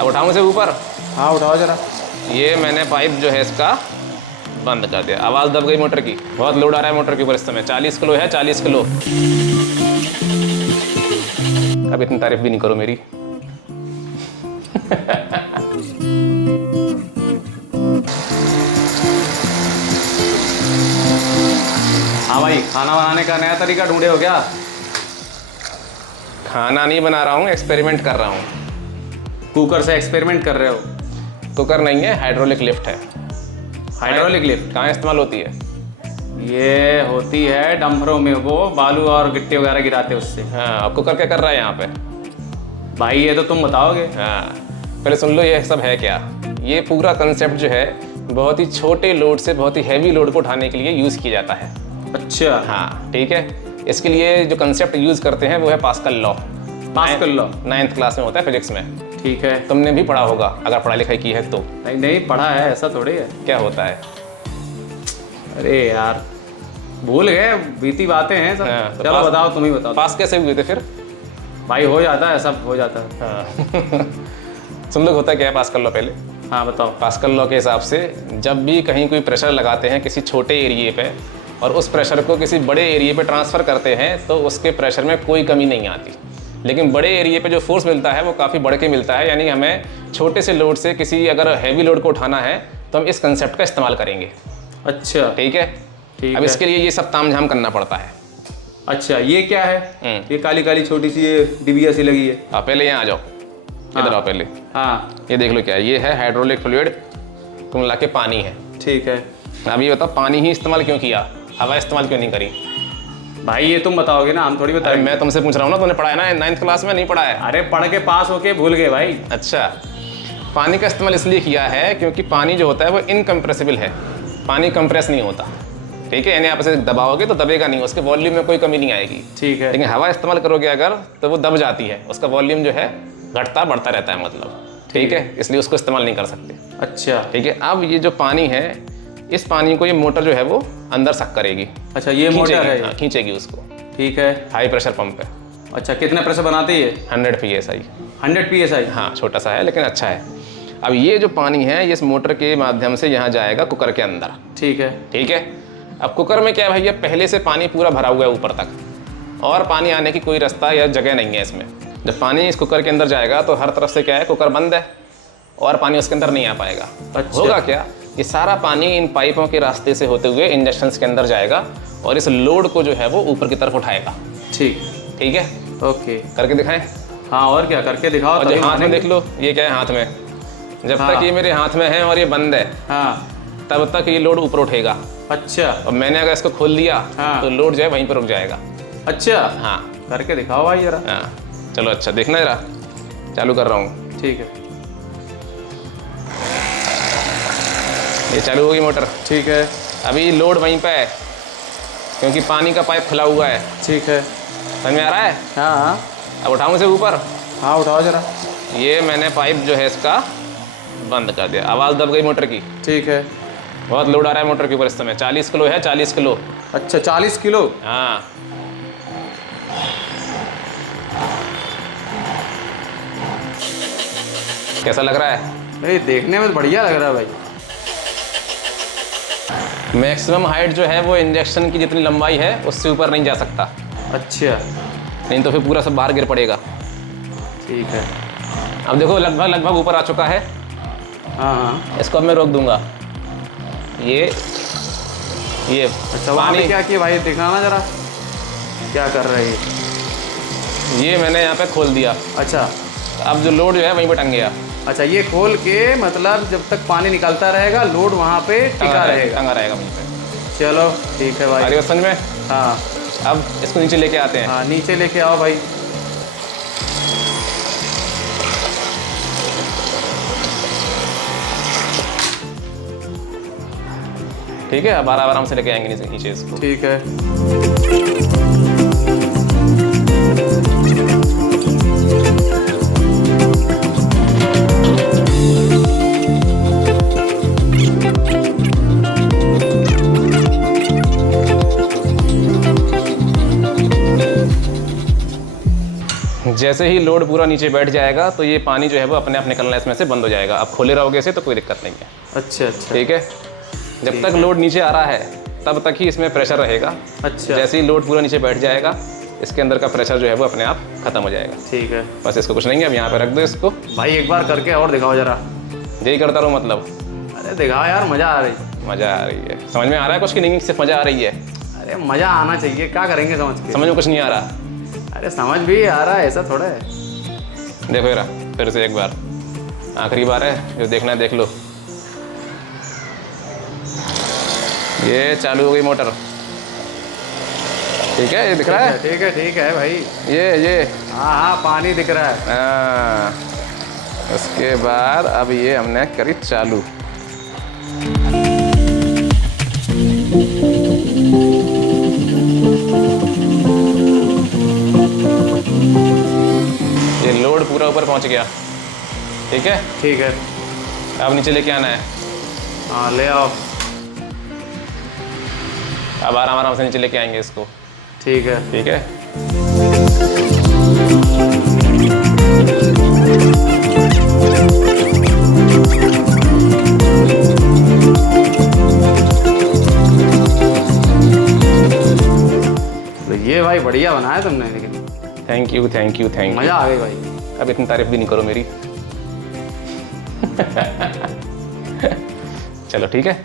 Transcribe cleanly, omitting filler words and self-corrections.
अब उठाऊं इसे ऊपर? हाँ उठाओ जरा। ये मैंने पाइप जो है इसका बंद कर दिया। आवाज़ दब गई मोटर की। बहुत लोड आ रहा है मोटर के ऊपर इस समय। 40 किलो है, 40 किलो। अब इतनी तारीफ भी नहीं करो मेरी। हाँ भाई, खाना बनाने का नया तरीका ढूंढे हो क्या? खाना नहीं बना रहा हूँ, एक्सपेरिमेंट कर रहा हूँ। कुकर से एक्सपेरिमेंट कर रहे हो? कुकर नहीं है, हाइड्रोलिक लिफ्ट है। हाइड्रोलिक लिफ्ट कहाँ इस्तेमाल होती है? ये होती है डंपरों में, वो बालू और गिट्टी वगैरह गिराते हैं उससे। हाँ, अब कुकर क्या कर रहा है यहाँ पे? भाई ये तो तुम बताओगे। हाँ, पहले सुन लो ये सब है क्या। ये पूरा कंसेप्ट जो है बहुत ही छोटे लोड से बहुत ही हैवी लोड को उठाने के लिए यूज़ किया जाता है। अच्छा। हाँ ठीक है। इसके लिए जो कंसेप्ट यूज़ करते हैं वो है pascal law. Pascal law 9th class में होता है फिजिक्स में। ठीक है। तुमने भी पढ़ा होगा अगर पढ़ाई लिखाई की है तो। नहीं नहीं पढ़ा है, ऐसा थोड़ी है। क्या होता है? अरे यार भूल गए, बीती बातें हैं सब। हाँ, तो चलो बताओ, तुम ही बताओ। पास कैसे हुए थे फिर? भाई हो जाता है, सब हो जाता है। हाँ। तुम लोग होता क्या है पास्कल लॉ पहले? हाँ बताओ। पास्कल लॉ के हिसाब से जब भी कहीं कोई प्रेशर लगाते हैं किसी छोटे एरिए पे और उस प्रेशर को किसी बड़े एरिए पे ट्रांसफ़र करते हैं तो उसके प्रेशर में कोई कमी नहीं आती। लेकिन बड़े एरिए पे जो फोर्स मिलता है वो काफ़ी बढ़ के मिलता है। यानी हमें छोटे से लोड से किसी अगर हैवी लोड को उठाना है तो हम इस कंसेप्ट का इस्तेमाल करेंगे। अच्छा ठीक है। ठीक अब है। इसके लिए ये सब तामझाम करना पड़ता है। अच्छा ये क्या है? ये काली काली छोटी सी ये डिबिया सी लगी है। आप पहले यहाँ आ जाओ, इधर आओ पहले। हाँ ये देख लो क्या है, ये है हाइड्रोलिक फ्लूइड, तुम ला के पानी है। ठीक है। अब ये बताओ पानी ही इस्तेमाल क्यों किया, हवा इस्तेमाल क्यों नहीं करी? भाई ये तुम बताओगे ना, हम थोड़ी अरे बताएंगे। मैं तुमसे पूछ रहा हूँ ना, तुमने पढ़ा है ना 9th क्लास में? नहीं पढ़ा है? अरे पढ़ के पास होके भूल गए भाई। अच्छा, पानी का इस्तेमाल इसलिए किया है क्योंकि पानी जो होता है वो इनकम्प्रेसिबल है। पानी कंप्रेस नहीं होता। ठीक है, यानी आप इसे दबाओगे तो दबेगा नहीं, उसके वॉल्यूम में कोई कमी नहीं आएगी। ठीक है। लेकिन हवा इस्तेमाल करोगे अगर तो वो दब जाती है, उसका वॉल्यूम जो है घटता बढ़ता रहता है मतलब। ठीक है, इसलिए उसको इस्तेमाल नहीं कर सकते। अच्छा ठीक है। अब ये जो पानी है, इस पानी को ये मोटर जो है वो अंदर सक करेगी। अच्छा ये मोटर है। हाँ, खींचेगी उसको। ठीक है। हाई प्रेशर पंप है। अच्छा कितने प्रेशर बनाती है? 100 PSI। 100 PSI। हाँ, छोटा सा है लेकिन अच्छा है। अब ये जो पानी है ये इस मोटर के माध्यम से यहाँ जाएगा कुकर के अंदर। ठीक है। ठीक है। अब कुकर में क्या है भैया, पहले से पानी पूरा भरा हुआ है ऊपर तक और पानी आने की कोई रास्ता या जगह नहीं है इसमें। जब पानी इस कुकर के अंदर जाएगा तो हर तरफ से क्या है, कुकर बंद है और पानी उसके अंदर नहीं आ पाएगा। अच्छा। होगा क्या, ये सारा पानी इन पाइपों के रास्ते से होते हुए इंजेक्शंस के अंदर जाएगा और इस लोड को जो है वो ऊपर की तरफ उठाएगा। ठीक। ठीक है, ओके। करके दिखाएं। हाँ और क्या करके दिखाओ। और तभी जो हाथ में मानेंगे। देख लो, ये क्या है हाथ में, जब हाँ। तक ये मेरे हाथ में है और ये बंद है हाँ। तब तक ये लोड ऊपर उठेगा। अच्छा। और मैंने अगर इसको खोल दिया हाँ। तो लोड जो है वहीं पर रुक जाएगा। अच्छा हाँ करके दिखाओ भाई जरा। हाँ, चलो अच्छा देखना जरा, चालू कर रहा हूँ। ठीक है। ये चालू होगी मोटर। ठीक है। अभी लोड वहीं पे है क्योंकि पानी का पाइप खुला हुआ है। ठीक है। समझ में आ रहा है? हाँ हाँ। अब उठाऊँ इसे ऊपर? हाँ उठाओ जरा। ये मैंने पाइप जो है इसका बंद कर दिया। आवाज़ दब गई मोटर की। ठीक है। बहुत लोड आ रहा है मोटर के ऊपर इस समय। 40 किलो है, 40 किलो। अच्छा 40 किलो। हाँ, कैसा लग रहा है? नहीं देखने में तो बढ़िया लग रहा है भाई। मैक्सिमम हाइट जो है वो इंजेक्शन की जितनी लंबाई है उससे ऊपर नहीं जा सकता, अच्छा नहीं तो फिर पूरा सब बाहर गिर पड़ेगा। ठीक है। अब देखो लगभग ऊपर आ चुका है। हाँ हाँ। इसको अब मैं रोक दूंगा। ये अच्छा वहाँ पे क्या किया भाई, दिखाना जरा क्या कर रहे हैं। ये मैंने यहाँ पे खोल दिया। अच्छा। अब जो लोड जो है वहीं पे टंग गया। अच्छा ये खोल के मतलब जब तक पानी निकलता रहेगा लोड वहाँ पे टिका रहेगा। टंगा रहेगा वहीं पे। चलो ठीक है भाई। अरे समझ में? हाँ। अब इसको नीचे लेके आते हैं। हाँ नीचे लेके आओ भाई। ठीक है, अब आराम से लेके आएंगे नीचे इसको। ठीक है। जैसे ही लोड पूरा नीचे बैठ जाएगा तो ये पानी जो है वो अपने आप निकलना इसमें से बंद हो जाएगा। आप खोले रहोगे इसे तो कोई दिक्कत नहीं है। अच्छा अच्छा। ठीक है, जब तक लोड नीचे आ रहा है तब तक ही इसमें प्रेशर रहेगा। अच्छा। जैसे ही लोड पूरा नीचे बैठ जाएगा इसके अंदर का प्रेशर जो है वो अपने आप खत्म हो जाएगा। ठीक है बस इसको कुछ नहीं है, अब यहाँ पे रख दो इसको। भाई, एक बार करके और दिखाओ जरा। यही करता रहो मतलब। अरे दिखाओ यार, मज़ा आ रही। मज़ा आ रही है, समझ में आ रहा है कुछ कि नहीं, सिर्फ मज़ा आ रही है? अरे मज़ा आना चाहिए, क्या करेंगे समझ के। समझ में कुछ नहीं आ रहा? अरे समझ भी आ रहा है, ऐसा थोड़ा है। देखो जरा फिर से एक बार, आखिरी बार है, जो देखना है देख लो। ये चालू हो गई मोटर। ठीक है, ये दिख रहा है? ठीक है भाई। ये हाँ हाँ, पानी दिख रहा है। हाँ, उसके बाद अब ये हमने करी चालू। ये लोड पूरा ऊपर पहुंच गया। ठीक है, ठीक है। अब नीचे लेके आना है। हाँ ले आओ। अब आराम आराम से नीचे लेके आएंगे इसको। ठीक है। ठीक है, तो ये भाई बढ़िया बनाया तुमने, लेकिन thank you thank you thank you. मज़ा आ गई भाई। अब इतनी तारीफ भी नहीं करो मेरी। चलो ठीक है।